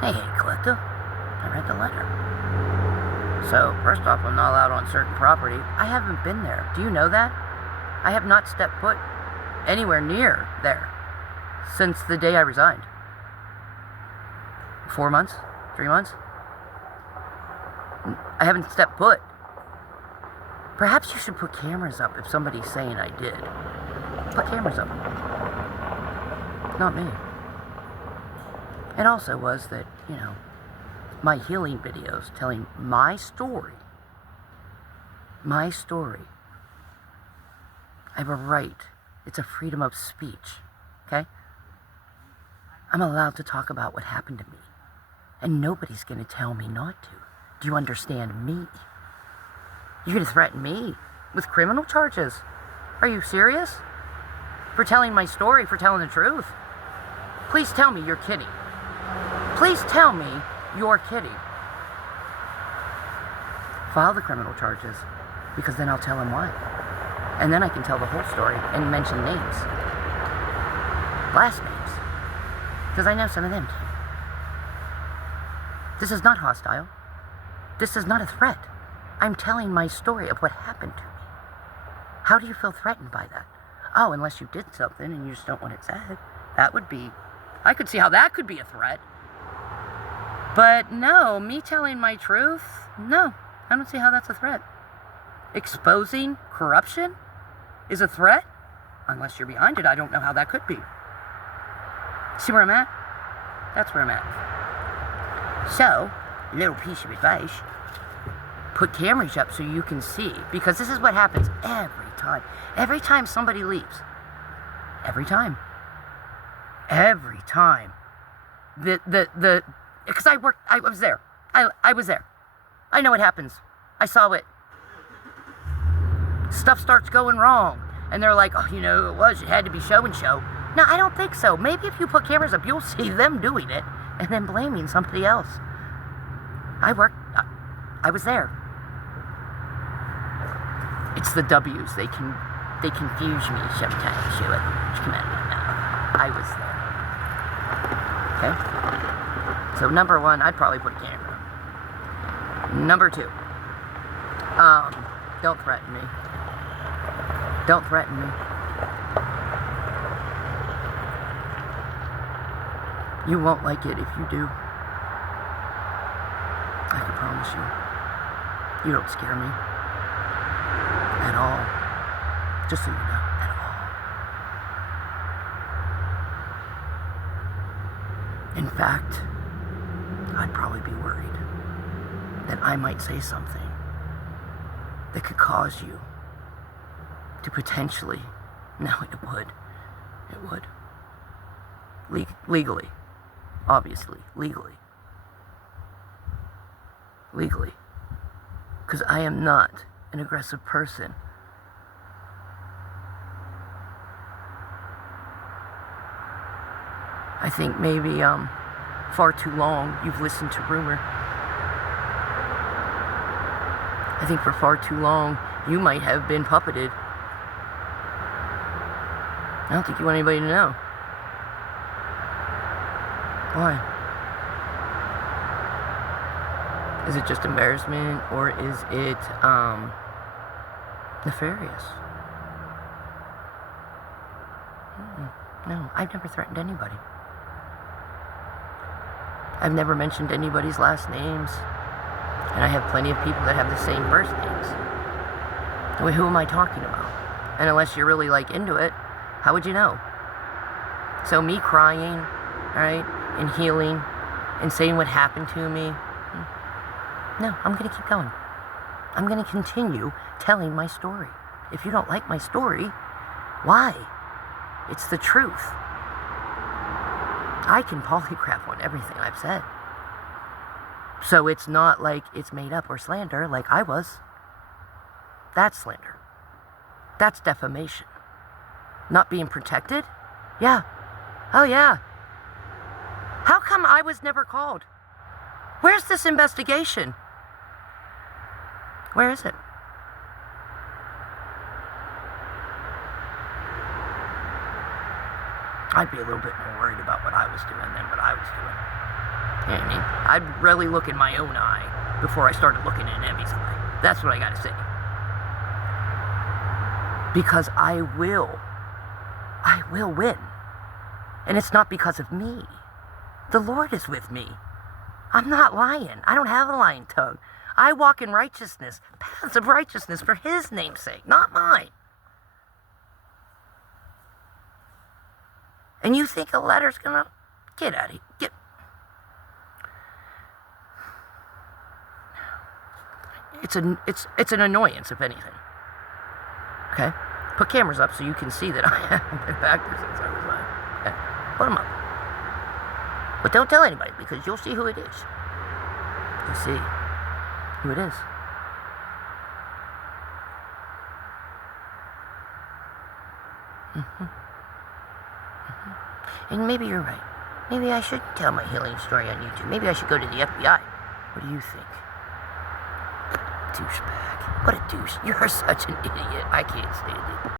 Hey, collective. I read the letter. So, first off, I'm not allowed on certain property. I haven't been there. Do you know that? I have not stepped foot anywhere near there since the day I resigned. 4 months? 3 months? I haven't stepped foot. Perhaps you should put cameras up if somebody's saying I did. Put cameras up. Not me. It also was that, my healing videos telling my story. My story. I have a right. It's a freedom of speech. Okay? I'm allowed to talk about what happened to me. And nobody's going to tell me not to. Do you understand me? You're going to threaten me with criminal charges. Are you serious? For telling my story, for telling the truth? Please tell me you're kidding. Please tell me you're kidding. File the criminal charges, because then I'll tell them why. And then I can tell the whole story and mention names. Last names. Because I know some of them too. This is not hostile. This is not a threat. I'm telling my story of what happened to me. How do you feel threatened by that? Oh, unless you did something and you just don't want it said. That would be... I could see how that could be a threat. But no, me telling my truth? No, I don't see how that's a threat. Exposing corruption is a threat? Unless you're behind it, I don't know how that could be. See where I'm at? That's where I'm at. So, little piece of advice. Put cameras up so you can see. Because this is what happens every time. Every time somebody leaves. Every time. Every time. Because I was there. I was there. I know what happens. I saw it. Stuff starts going wrong. And they're like, oh, it had to be show and show. No, I don't think so. Maybe if you put cameras up, you'll see them doing it and then blaming somebody else. I was there. It's the W's. They confuse me sometimes. Come on now. I was there. Okay? So number one, I'd probably put a camera. Number two, don't threaten me. Don't threaten me. You won't like it if you do. I can promise you. You don't scare me. At all. Just so you know. At all. In fact, I'd probably be worried that I might say something that could cause you to potentially... No, it would. It would. Legally. Obviously. Legally. Because I am not an aggressive person. I think maybe far too long you've listened to rumor. I think for far too long you might have been puppeted. I don't think you want anybody to know. Why? Is it just embarrassment, or is it nefarious? No, I've never threatened anybody. I've never mentioned anybody's last names. And I have plenty of people that have the same first names. Wait, who am I talking about? And unless you're really into it, how would you know? So me crying, alright, and healing, and saying what happened to me, no, I'm going to keep going. I'm going to continue telling my story. If you don't like my story, why? It's the truth. I can polygraph on everything I've said. So it's not like it's made up or slander like I was. That's slander. That's defamation. Not being protected? Yeah. Oh yeah. How come I was never called? Where's this investigation? Where is it? I'd be a little bit more worried about what I was doing than what I was doing. know what I mean? I'd really look in my own eye before I started looking in Emmy's eye. That's what I gotta say. Because I will win. And it's not because of me. The Lord is with me. I'm not lying. I don't have a lying tongue. I walk in righteousness, paths of righteousness for His name's sake, not mine. And you think a letter's gonna get out of here? It's an annoyance, if anything. Okay? Put cameras up so you can see that I haven't been back there since I was like, okay? Put them up. But don't tell anybody, because you'll see who it is. You'll see who it is. And maybe you're right. Maybe I shouldn't tell my healing story on YouTube. Maybe I should go to the FBI. What do you think? Douchebag. What a douche. You're such an idiot. I can't stand it.